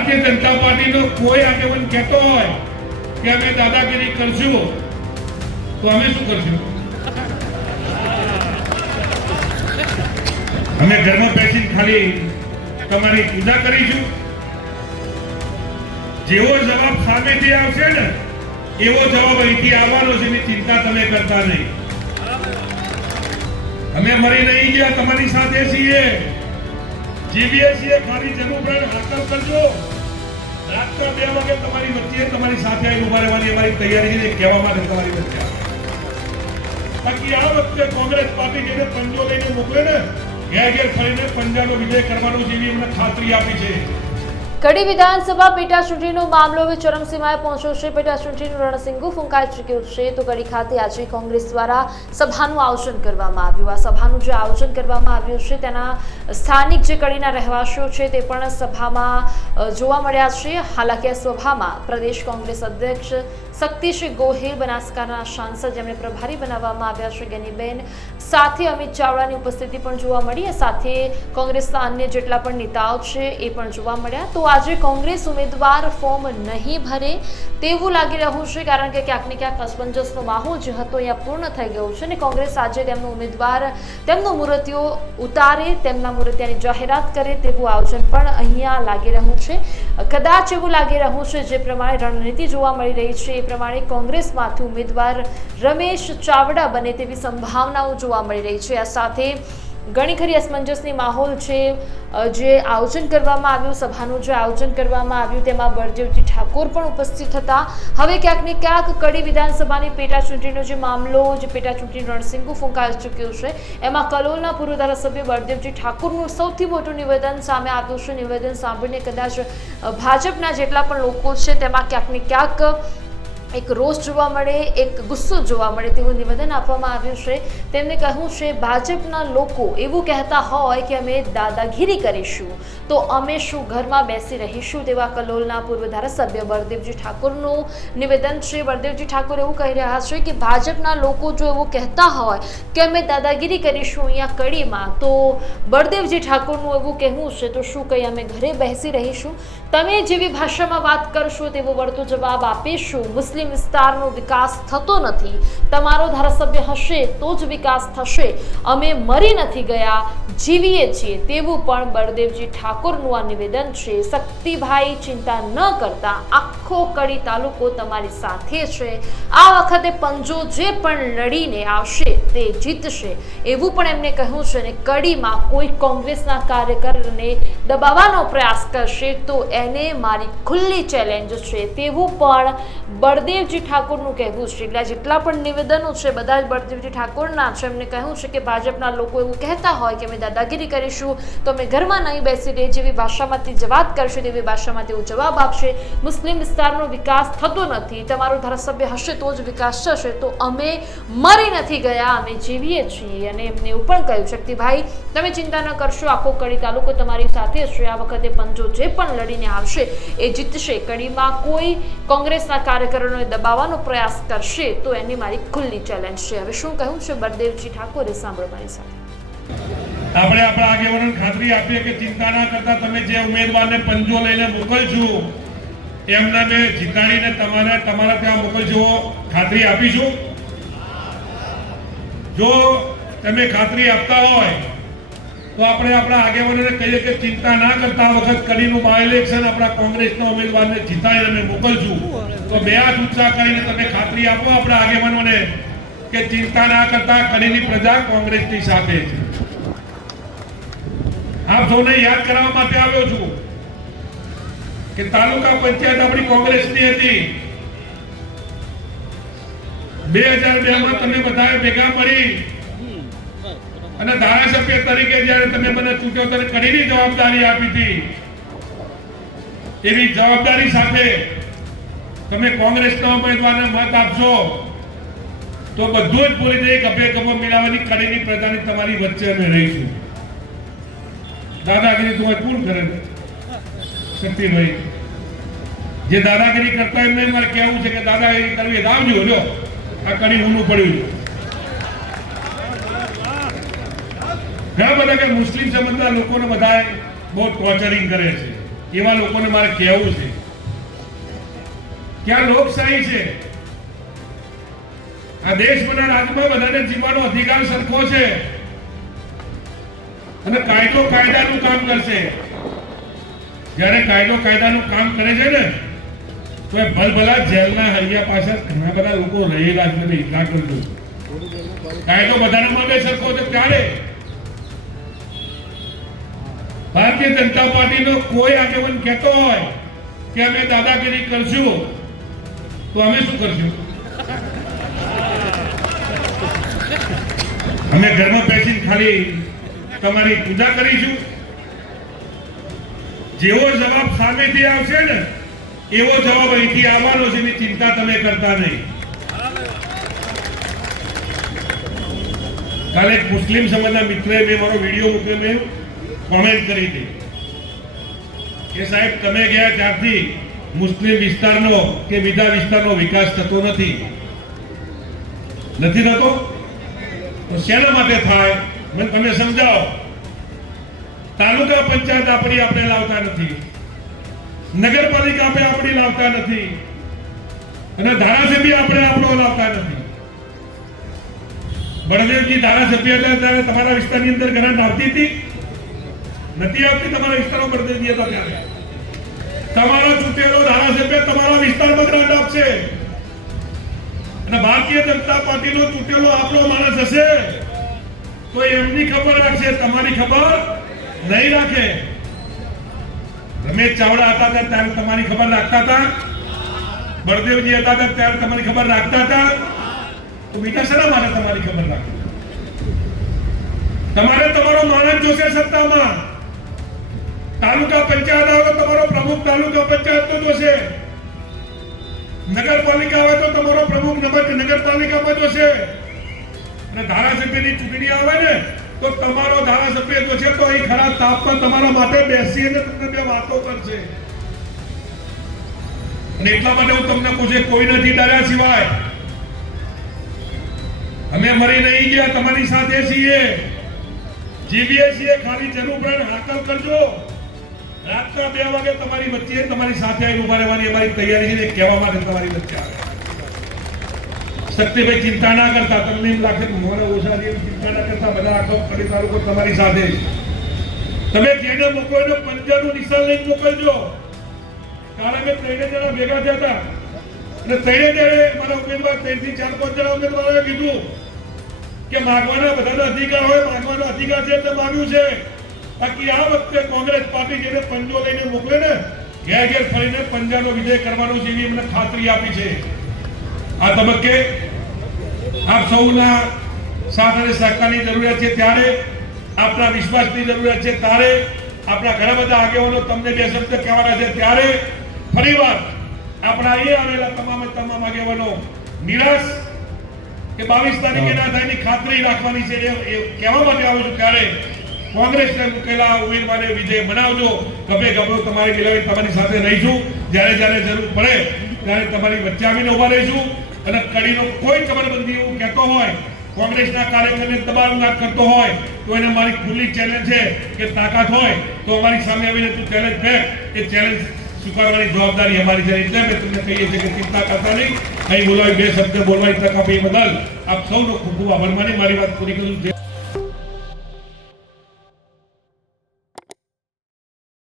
ભારતીય જનતા પાર્ટીનો કોઈ આગેવાન કહેતો હોય કે અમે દાદાગીરી કરશું, તો અમે શું કરશું? અમે ઘરમાં બેસીને ખાલી તમારી પૂજા કરીશું. જેવો જવાબ સામેથી આવશે ને, એવો જવાબ અહીંથી આવવાનો છે, એની ચિંતા તમે કરતા નહીં. અમે મરી નહીં ગયા, તમારી સાથે છીએ. જીવીએ છીએ, ખાલી જનુભાઈ હાકલ કરજો. રાતના બે વાગે તમારી વચ્ચે તમારી સાથે આવી ઊભા રહેવાની અમારી તૈયારી છે કહેવા માટે તમારી વચ્ચે બાકી આ વખતે કોંગ્રેસ પાર્ટી જેને પંજો લઈને મોકલે ને, ઘેર ઘેર ફરીને પંજાનો વિજય કરવાનો જેવી અમને ખાતરી આપી છે. કડી વિધાનસભા પેટા ચૂંટણીનો મામલો હવે ચરમસીમાએ પહોંચ્યો છે. પેટા ચૂંટણીનું રણસિંગુ ફૂંકાઈ ચૂક્યું છે. તો કડી ખાતે આજે કોંગ્રેસ દ્વારા સભાનું આયોજન કરવામાં આવ્યું. આ સભાનું જે આયોજન કરવામાં આવ્યું છે, તેના સ્થાનિક જે કડીના રહેવાસીઓ છે, તે પણ સભામાં જોવા મળ્યા છે. હાલાકી આ સભામાં પ્રદેશ કોંગ્રેસ અધ્યક્ષ શક્તિસિંહ ગોહિલ બનાસકાંઠાના સાંસદ જેમને પ્રભારી બનાવવામાં આવ્યા છે. ગેનીબેન સાથે અમિત ચાવડાની ઉપસ્થિતિ પણ જોવા મળી સાથે કોંગ્રેસના અન્ય જેટલા પણ નેતાઓ છે એ પણ જોવા મળ્યા. તો આજે કોંગ્રેસ ઉમેદવાર ફોર્મ નહીં ભરે તેવું લાગી રહ્યું છે કારણ કે ક્યાંક ને ક્યાંક અસમંજસનો માહોલ જે હતો, અહીંયા પૂર્ણ થઈ ગયો છે અને કોંગ્રેસ આજે તેમનો ઉમેદવાર, તેમનો મૂર્તિઓ ઉતારે, તેમના મૂર્તિયાની જાહેરાત કરે તેવું આયોજન પણ અહીંયા લાગી રહ્યું છે. કદાચ એવું લાગી રહ્યું છે જે પ્રમાણે રણનીતિ જોવા મળી રહી છે પ્રમાણે કોંગ્રેસમાંથી ઉમેદવાર રમેશ ચાવડા બને તેવી સંભાવનાઓ જોવા મળી રહી છે. આ સાથે ઘણી ખરી અસમંજસની માહોલ છે જે આયોજન કરવામાં આવ્યું, સભાનું જે આયોજન કરવામાં આવ્યું, તેમાં બળદેવજી ઠાકોર પણ ઉપસ્થિત હતા. હવે ક્યાંક ને ક્યાંક કડી વિધાનસભાની પેટા ચૂંટણીનો જે મામલો, જે પેટા ચૂંટણી રણસિંગુ ફૂંકાઈ ચૂક્યું છે, એમાં કલોલના પૂર્વ ધારાસભ્ય બળદેવજી ઠાકોરનું સૌથી મોટું નિવેદન સામે આવ્યું છે. નિવેદન સાંભળીને કદાચ ભાજપના જેટલા પણ લોકો છે, તેમાં ક્યાંક ને ક્યાંક એક રોષ જોવા મળે, એક ગુસ્સો જોવા મળે તેવું નિવેદન આપવામાં આવ્યું છે. તેમને કહ્યું છે, ભાજપના લોકો એવું કહેતા હોય કે અમે દાદાગીરી કરીશું. તો અમે શું ઘરમાં બેસી રહીશું? તેવા કલોલના પૂર્વ ધારાસભ્ય બળદેવજી ઠાકોરનું નિવેદન છે. બળદેવજી ઠાકોર એવું કહી રહ્યા છે કે ભાજપના લોકો જો એવું કહેતા હોય કે અમે દાદાગીરી કરીશું અહીંયા કડીમાં, તો બળદેવજી ઠાકોરનું એવું કહેવું છે. તો શું કંઈ અમે ઘરે બેસી રહીશું? તમે જેવી ભાષામાં વાત કરશો તેવો વળતો જવાબ આપીશું. મુસ્લિમ વિસ્તારનો વિકાસ થતો નથી. તમારો ધારાસભ્ય હશે તો જ વિકાસ થશે. અમે મરી નથી ગયા, જીવીએ છીએ. તેવું પણ બળદેવજી ઠાકોરનું આ નિવેદન છે. શક્તિભાઈ ચિંતા ન કરતા, આખો કડી તાલુકો તમારી સાથે છે. આ વખતે પંજો જે પણ લડીને આવશે તે જીતશે. એવું પણ એમને કહ્યું છે ને કડીમાં કોઈ કોંગ્રેસના કાર્યકરને દબાવવાનો પ્રયાસ કરશે તો એને મારી ખુલ્લી ચેલેન્જ છે તેવું પણ બળદેવજી ઠાકોરનું કહેવું છે. એટલે જેટલા પણ નિવેદનો છે, બધા જ બળદેવજી ઠાકોરના છે. એમને કહ્યું છે કે ભાજપના લોકો એવું કહેતા હોય કે અમે દાદાગીરી કરીશું, તો અમે ઘરમાં નહીં બેસી રહે જેવી ભાષામાંથી જવાબ કરશે, તેવી ભાષામાં તેઓ જવાબ આપશે. મુસ્લિમ વિસ્તારનો વિકાસ થતો નથી, તમારો ધારાસભ્ય હશે તો જ વિકાસ થશે. તો અમે મરી નથી ગયા, અમે જીવીએ છીએ. અને એમને એવું પણ કહ્યું શક્તિભાઈ તમે ચિંતા ન કરશો, આખો કડી તાલુકો તમારી સાથે છે. આ વખતે પંજો જે પણ લડીને આવશે. એ જીતશે. કડીમાં કોઈ કોંગ્રેસના કાર્યકરોને દબાવવાનો પ્રયાસ કરશે તો એની મારી ખુલ્લી ચેલેન્જ છે. હવે શું કહ્યું છે બળદેવજી ઠાકોરે સાંભળો મારી સાથે. આપણે આપણા આગેવાનોને ખાતરી આપીએ કે ચિંતા ના કરતા તમે જે ઉમેદવારને પંજો લઈને મોકલજો, એમને મેં જીતાડીને તમારે, તમારા ત્યાં મોકલજો. ખાતરી આપીશું. જો તમે ખાતરી આપતા હોય તો આપણે આપણા આગેવાનોને કહીએ કે ચિંતા ના કરતા વખત કડીનું બાય ઇલેક્શન આપણા કોંગ્રેસના ઉમેદવારને જીતાય અમે મોકલશું. તો બે હાથ ઊંચા કરીને તમે ખાતરી આપો આપણા આગેવાનોને કે ચિંતા ના કરતા કડીની પ્રજા કોંગ્રેસની સાથે છે. આપ સૌને યાદ કરાવવા માટે આવ્યો છું કે તાલુકા પંચાયત આપણી કોંગ્રેસની હતી. બે હજાર બે માં તમે બધાએ ભેગા મળી અને ધારાસભ્ય તરીકે જ્યારે તમે મને ચૂંટ્યો ત્યારે કડીની જવાબદારી આપી હતી. એવી જવાબદારી સાથે તમે કોંગ્રેસના ઉમેદવારને મત આપશો, તો બધું જ ભૂલી જઈ ગભે ગભો મેળવવાની કડીની પ્રજાની તમારી વચ્ચે અમે રહીશું. દાદાગીરી તો કોણ કરે? શક્તિભાઈ જે દાદાગીરી કરતા એમને મારે કહેવું છે કે દાદાગીરી કરવી આવજો, લ્યો. આ કડી ઊનું પડ્યું ઘણા બધા કે મુસ્લિમ સમાજના લોકોને બધા બહુ ટોર્ચરિંગ કરે છે. એવા લોકોને મારે કહેવું છે. કે આ લોકશાહી છે? આ દેશના રાજમાં બધાને જીવવાનો અધિકાર સરખો છે. અને કાયદો કાયદાનું કામ કરશે. જ્યારે કાયદો કાયદાનું કામ કરે છે ને, તો એ ભલભલા જેલના હૈયા પાછળ ઘણા બધા લોકો રહેલા છે ઈચ્છા કરજો. કાયદો બધાને માટે સરખો છે ત્યારે ભારતીય જનતા પાર્ટીનો કોઈ આગેવાન કહેતો હોય કે અમે દાદાગીરી કરશું, તો અમે શું કરશું? અમે ઘરમાં બેસીને ખાલી તમારી પૂજા કરીશું. જેવો જવાબ સામેથી આવશે ને, એવો જવાબ અહીંથી આવવાનો છે, એની ચિંતા તમે કરતા નહીં. કાલે મુસ્લિમ સમાજના મિત્રએ મેં મારો વીડિયો મૂક્યો મેં કોમેન્ટ કરી હતી. કે સાહેબ, તમે ગયા ત્યારથી મુસ્લિમ વિસ્તારનો કે બીજા વિસ્તારનો વિકાસ થતો નથી. નથી થતો? તો શેના માટે થાય? મને તમે સમજાવો. તાલુકા પંચાયત આપણી આપણે લાવતા નથી. નગરપાલિકા આપણે આપણી લાવતા નથી. અને ધારાસભ્ય આપણે આપણો લાવતા નથી. બળદેવજી ધારાસભ્ય હતા ત્યારે તમારા વિસ્તારની અંદર ઘણા નાવતી હતી? નથી આવતી તમારા વિસ્તારમાં બળદેવજી હતા ત્યારે. તમારા ચૂંટેલો ધારાસભ્ય તમારા વિસ્તારમાં ગ્રાન્ટ આપશે. અને ભારતીય જનતા પાર્ટીનો ચૂંટેલો આપણો માણસ હશે, તો એમની ખબર રાખશે. તમારી ખબર નહીં રાખે. રમેશ ચાવડા હતા ત્યારે તમારી ખબર રાખતા હતા. બળદેવજી હતા ત્યારે તમારી ખબર રાખતા હતા. તો બીજા શેના માટે તમારી ખબર રાખે? તમારે તમારો માણસ જોશે સત્તામાં. તાલુકા પંચાયત આવે તો તમારો પ્રમુખ તાલુકા પંચાયત તો જોશે. નગરપાલિકા આવે તો તમારો પ્રમુખ નગર નગરપાલિકામાં જોશે. અને ધારાસભ્યની ચૂંટણી આવે ને, તો તમારો ધારાસભ્ય જોશે તો અહીં ખરા તાપમાં તમારા માટે બેસી અને તમને બે વાતો કરશે. અને એટલા માટે હું તમને પૂછે કોઈ નથી ડર્યા સિવાય. અમે મરી નહીં ગયા, તમારી સાથે છીએ. જીવીએ છીએ ખાલી જરૂર પડે હાકલ કરજો. રાતના બે વાગે તમારી વચ્ચે તમારી સાથે આવીને ઊભા રહેવાની અમારી તૈયારી છે કહેવા માટે તમારી વચ્ચે આવે. શક્તિભાઈ ચિંતા ના કરતા, તમને એમ લાગે મારા ઓછા છે ચિંતા ના કરતા, બધા આખો કડી તાલુકો તમારી સાથે તમે જેને મોકલો એને પંજાનું નિશાન લઈને મોકલજો. કારણ કે ત્રણે જણા ભેગા થયા હતા. અને ત્રણે જણે મારા ઉમેદવાર, ત્રણથી ચાર પાંચ જણા ઉમેદવારોએ કીધું કે માગવાના બધાનો અધિકાર હોય, માગવાનો અધિકાર છે એટલે માગ્યું છે. બાકી આ વખતે કોંગ્રેસ પાર્ટી જેને પંજો લઈને મોકલે ને ઘેર ઘેર ફરીને પંજાનો વિજય કરવાનો છે એવી એમને ખાતરી આપી છે. આ તબક્કે આપ સૌના સાથ અને સહકારની જરૂરિયાત છે ત્યારે આપણા વિશ્વાસની જરૂરિયાત છે ત્યારે આપણા ઘણા બધા આગેવાનો તમને બે શબ્દ કહેવાના છે ત્યારે ફરીવાર આપણા એ આવેલા તમામે તમામ આગેવાનો નિરાશ કે બાવીસ તારીખે ના થાય ખાતરી રાખવાની છે એ એ કહેવા માટે આવું છું ત્યારે કોંગ્રેસને મૂકેલા ઉમેદવારે વિજય બનાવજો. ગમે ગભો તમારી મિલાવી તમારી સાથે રહીશું. જ્યારે જ્યારે જરૂર પડે, ત્યારે તમારી વચ્ચે આવીને ઊભા રહીશું. અને કડીનો કોઈ કમરબંધી એવું કહેતો હોય, કોંગ્રેસના કાર્યકરને દબાણ કરતો હોય, તો એને મારી ખુલ્લી ચેલેન્જ છે કે તાકાત હોય, તો અમારી સામે આવીને તું ચેલેન્જ ફેંક. એ ચેલેન્જ સ્વીકારવાની જવાબદારી અમારી છે. એટલે મેં તમને કહીએ છીએ કે ચિંતા કરતા નહીં. અહીં બોલાવી બે શબ્દ બોલવાની તક આપી બદલ. આપ સૌનો ખૂબ ખૂબ આભાર. માની મારી વાત પૂરી કરું છું.